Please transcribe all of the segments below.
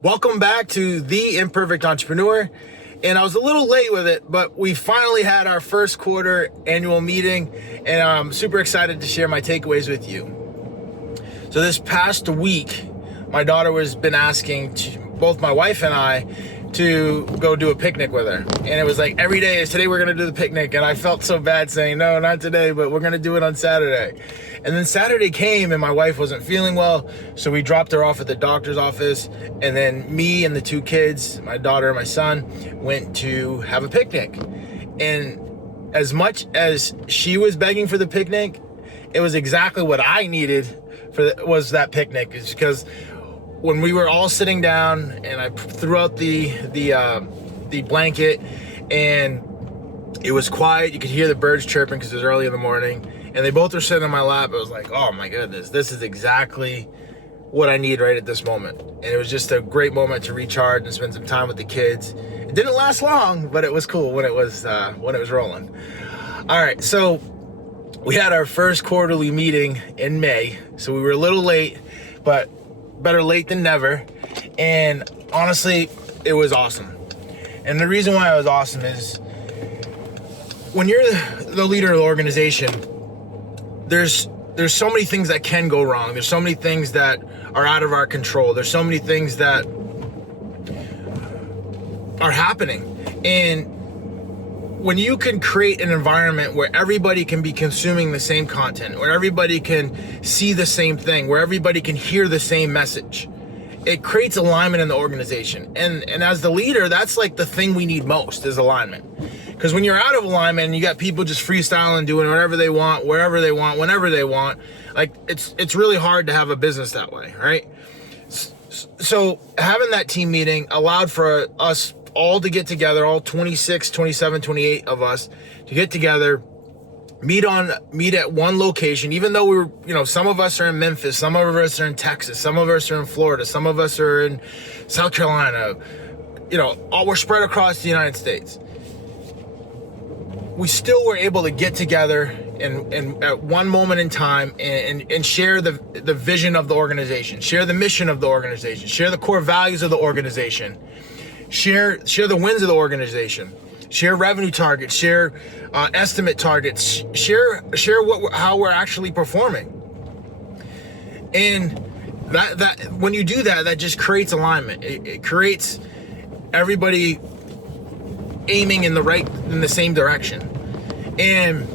Welcome back to The Imperfect Entrepreneur. And I was a little late with it, but we finally had our first quarter annual meeting, and I'm super excited to share my takeaways with you. So this past week, my daughter has been asking both my wife and I to go do a picnic with her. And it was like every day is today we're going to do the picnic. And I felt so bad saying, no, not today, but we're going to do it on Saturday. And then Saturday came and my wife wasn't feeling well. So we dropped her off at the doctor's office. And then me and the two kids, my daughter and my son, went to have a picnic. And as much as she was begging for the picnic, it was exactly what I needed was that picnic. Is because when we were all sitting down and I threw out the blanket and it was quiet, you could hear the birds chirping because it was early in the morning, and they both were sitting on my lap. It was like, oh my goodness, this is exactly what I need right at this moment. And it was just a great moment to recharge and spend some time with the kids. It didn't last long, but it was cool when it was rolling. All right, so we had our first quarterly meeting in May, so we were a little late, but better late than never. And honestly, it was awesome. And the reason why it was awesome is when you're the leader of the organization, there's so many things that can go wrong. There's so many things that are out of our control. There's so many things that are happening. And when you can create an environment where everybody can be consuming the same content, where everybody can see the same thing, where everybody can hear the same message, it creates alignment in the organization. And as the leader, that's like the thing we need most is alignment. Because when you're out of alignment and you got people just freestyling, doing whatever they want, wherever they want, whenever they want, like it's really hard to have a business that way, right? So having that team meeting allowed for us all to get together, all 26, 27, 28 of us to get together, meet at one location, even though we were, some of us are in Memphis, some of us are in Texas, some of us are in Florida, some of us are in South Carolina, all we're spread across the United States. We still were able to get together and at one moment in time and share the vision of the organization, share the mission of the organization, share the core values of the organization, share the wins of the organization, share revenue targets, share estimate targets, share how we're actually performing. And that when you do that, that just creates alignment. It creates everybody aiming in the same direction. And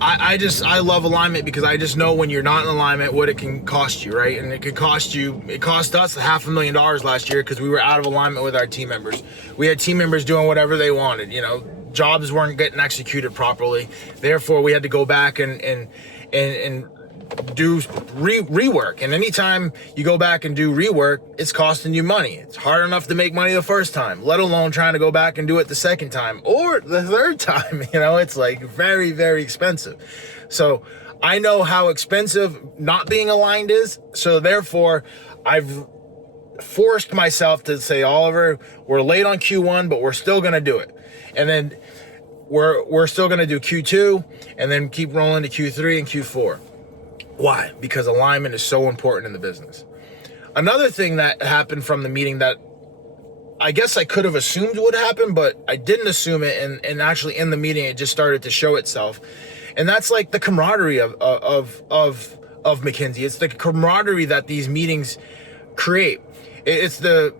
I love alignment because I just know when you're not in alignment what it can cost you, right? And it cost us $500,000 last year because we were out of alignment with our team members. We had team members doing whatever they wanted, jobs weren't getting executed properly. Therefore, we had to go back and do rework. And anytime you go back and do rework, it's costing you money. It's hard enough to make money the first time, let alone trying to go back and do it the second time or the third time. It's like very, very expensive. So I know how expensive not being aligned is. So therefore, I've forced myself to say, Oliver, we're late on Q1, but we're still going to do it. And then we're still going to do Q2 and then keep rolling to Q3 and Q4. Why? Because alignment is so important in the business. Another thing that happened from the meeting that I guess I could have assumed would happen, but I didn't assume it, and actually in the meeting it just started to show itself. And that's like the camaraderie of McKinsey. It's the camaraderie that these meetings create. Here's the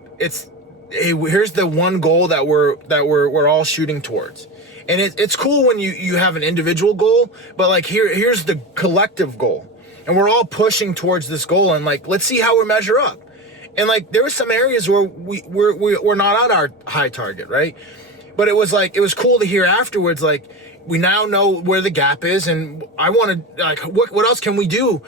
one goal that we're all shooting towards. And it's cool when you have an individual goal, but like here's the collective goal. And we're all pushing towards this goal, and like, let's see how we measure up. And like, there were some areas where we're not at our high target, right? But it was cool to hear afterwards, like, we now know where the gap is, and I want to, like, what else can we do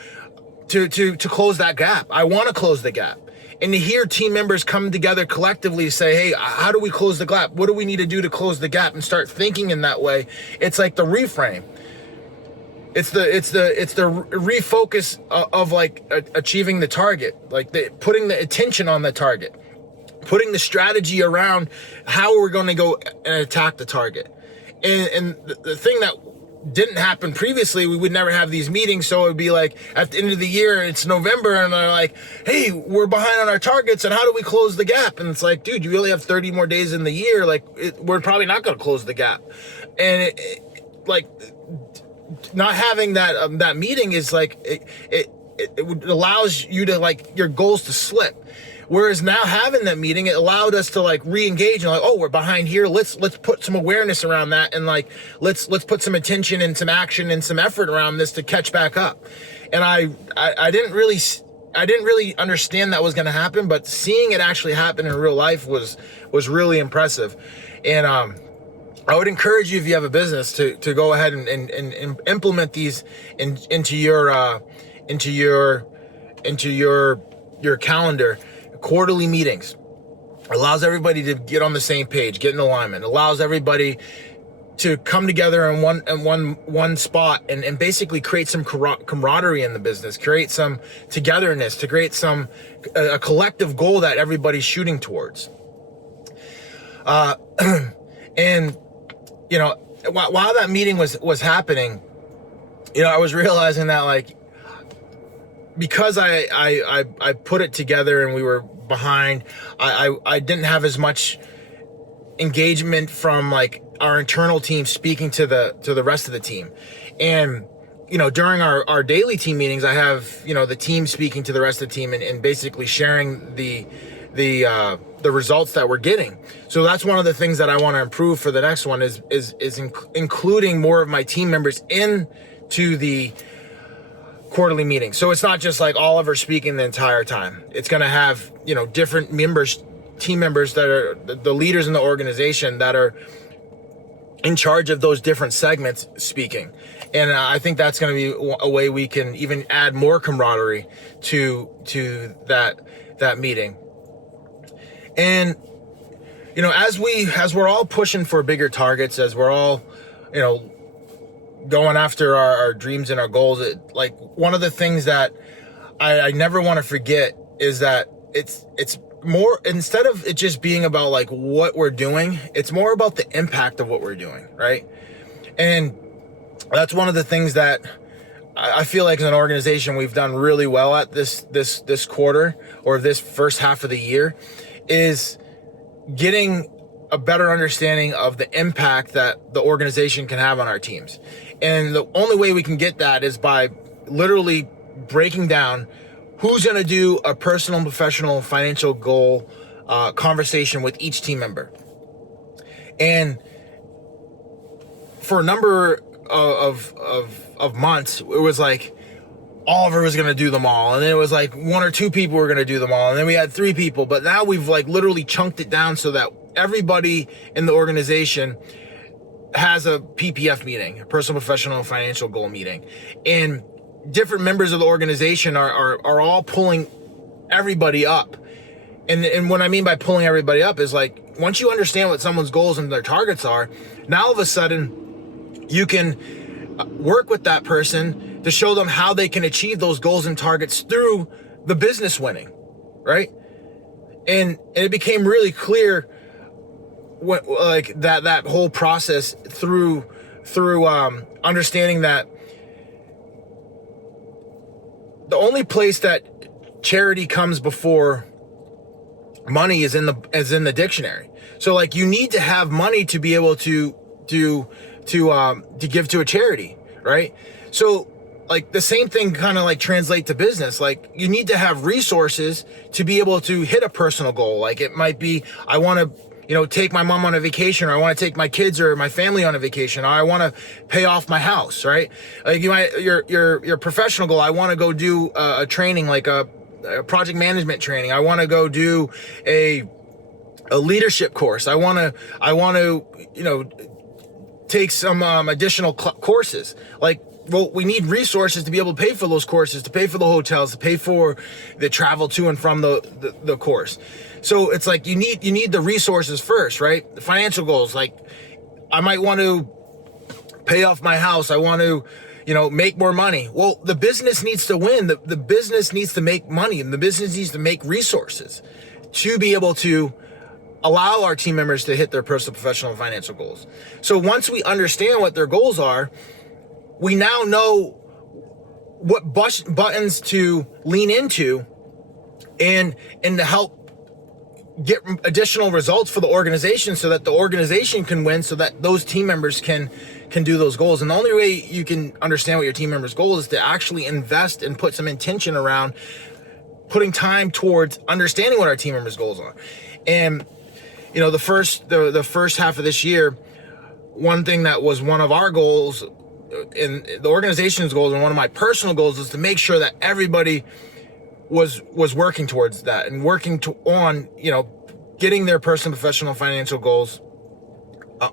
to close that gap? I want to close the gap. And to hear team members come together collectively say, hey, how do we close the gap? What do we need to do to close the gap? And start thinking in that way. It's like the reframe. It's the refocus of like achieving the target, like putting the attention on the target, putting the strategy around how we're going to go and attack the target. And the thing that didn't happen previously, we would never have these meetings. So it would be like at the end of the year, it's November, and they're like, hey, we're behind on our targets, and how do we close the gap? And it's like, dude, you really have 30 more days in the year. Like, we're probably not going to close the gap. And like, not having that meeting is like, it allows you to, like, your goals to slip. Whereas now having that meeting, it allowed us to, like, re-engage and, like, oh, we're behind here. Let's put some awareness around that, and, like, let's put some attention and some action and some effort around this to catch back up. And I didn't really understand that was going to happen, but seeing it actually happen in real life was really impressive. And I would encourage you, if you have a business, to go ahead and implement these into your calendar. Quarterly meetings allows everybody to get on the same page, get in alignment. It allows everybody to come together in one spot and basically create some camaraderie in the business, create some togetherness, to create a collective goal that everybody's shooting towards. And you know, while that meeting was happening, you know, I was realizing that, like, because I put it together and we were behind, I didn't have as much engagement from, like, our internal team speaking to the rest of the team. And, you know, during our daily team meetings, I have, you know, the team speaking to the rest of the team and basically sharing the results that we're getting. So that's one of the things that I want to improve for the next one is including more of my team members into the quarterly meeting. So it's not just like Oliver speaking the entire time. It's going to have, you know, different team members that are the leaders in the organization that are in charge of those different segments speaking. And I think that's going to be a way we can even add more camaraderie to that meeting. And, you know, as we're all pushing for bigger targets, as we're all, you know, going after our dreams and our goals, like, one of the things that I never want to forget is that it's more, instead of it just being about, like, what we're doing, it's more about the impact of what we're doing, right? And that's one of the things that I feel like as an organization we've done really well at this quarter, or this first half of the year, is getting a better understanding of the impact that the organization can have on our teams. And the only way we can get that is by literally breaking down who's going to do a personal and professional financial goal conversation with each team member. And for a number of months, it was like Oliver was going to do them all, and then it was like one or two people were going to do them all, and then we had 3 people. But now we've, like, literally chunked it down so that everybody in the organization has a PPF meeting, a personal, professional, and financial goal meeting, and different members of the organization are all pulling everybody up. And what I mean by pulling everybody up is, like, once you understand what someone's goals and their targets are, now all of a sudden you can work with that person to show them how they can achieve those goals and targets through the business winning, right? And it became really clear what, like, that whole process through understanding that the only place that charity comes before money is in the dictionary. So, like, you need to have money to be able to give to a charity, right? So, like, the same thing kind of, like, translate to business. Like, you need to have resources to be able to hit a personal goal. Like, it might be, I want to, you know, take my mom on a vacation, or I want to take my kids or my family on a vacation, or I want to pay off my house, right? Like, your professional goal, I want to go do a training, like a project management training. I want to go do a leadership course. I want to, you know, take some additional courses. Like, well, we need resources to be able to pay for those courses, to pay for the hotels, to pay for the travel to and from the course. So it's like you need the resources first, right? The financial goals, like, I might want to pay off my house. I want to, you know, make more money. Well, the business needs to win. The business needs to make money, and the business needs to make resources to be able to allow our team members to hit their personal, professional, and financial goals. So once we understand what their goals are, we now know what buttons to lean into and to help get additional results for the organization, so that the organization can win, so that those team members can do those goals. And the only way you can understand what your team members' goal is to actually invest and put some intention around putting time towards understanding what our team members' goals are. And the first half of this year, one thing that was one of our goals in the organization's goals, and one of my personal goals, is to make sure that everybody was working towards that, and working on getting their personal, professional, financial goals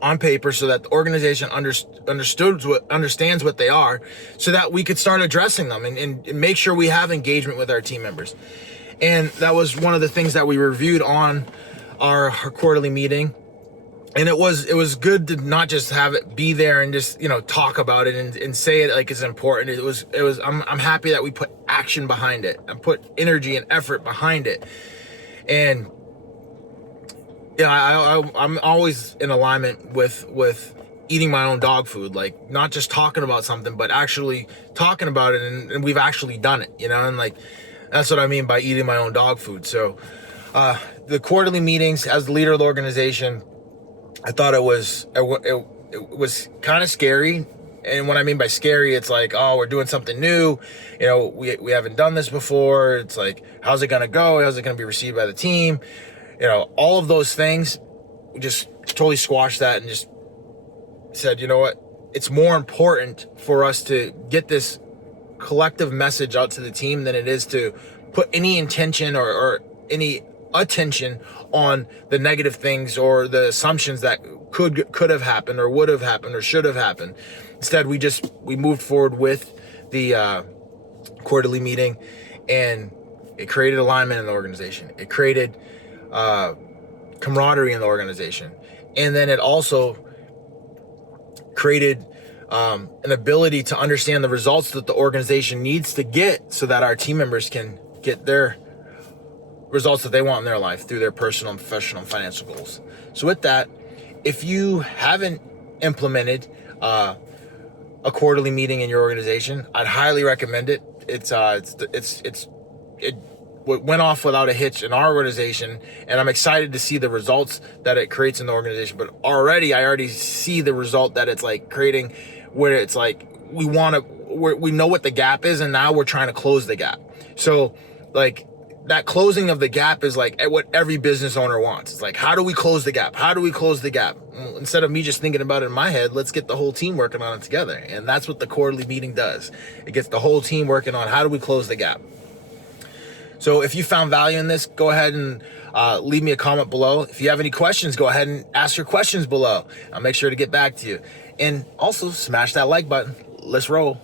on paper, so that the organization understands what they are, so that we could start addressing them and make sure we have engagement with our team members. And that was one of the things that we reviewed on our quarterly meeting. And it was good to not just have it be there and just talk about it and say it like it's important. It was I'm happy that we put action behind it and put energy and effort behind it. And I'm always in alignment with eating my own dog food, like not just talking about something, but actually talking about it, and we've actually done it, and like that's what I mean by eating my own dog food. So the quarterly meetings, as the leader of the organization, I thought it was kind of scary. And what I mean by scary, it's like, oh, we're doing something new. We haven't done this before. It's like, how's it going to go? How's it going to be received by the team? All of those things, we just totally squashed that and just said, you know what? It's more important for us to get this collective message out to the team than it is to put any intention or any attention on the negative things or the assumptions that could have happened or would have happened or should have happened. Instead, we moved forward with the quarterly meeting, and it created alignment in the organization. It created camaraderie in the organization, and then it also created an ability to understand the results that the organization needs to get, so that our team members can get their results that they want in their life through their personal and professional and financial goals. So with that, if you haven't implemented a quarterly meeting in your organization, I'd highly recommend it. It went off without a hitch in our organization, and I'm excited to see the results that it creates in the organization. But I already see the result that it's like creating, where it's like we know what the gap is, and now we're trying to close the gap. So like that closing of the gap is like what every business owner wants. It's like, how do we close the gap? How do we close the gap? Well, instead of me just thinking about it in my head, let's get the whole team working on it together. And that's what the quarterly meeting does. It gets the whole team working on how do we close the gap. So if you found value in this, go ahead and leave me a comment below. If you have any questions, go ahead and ask your questions below. I'll make sure to get back to you. And also smash that like button. Let's roll.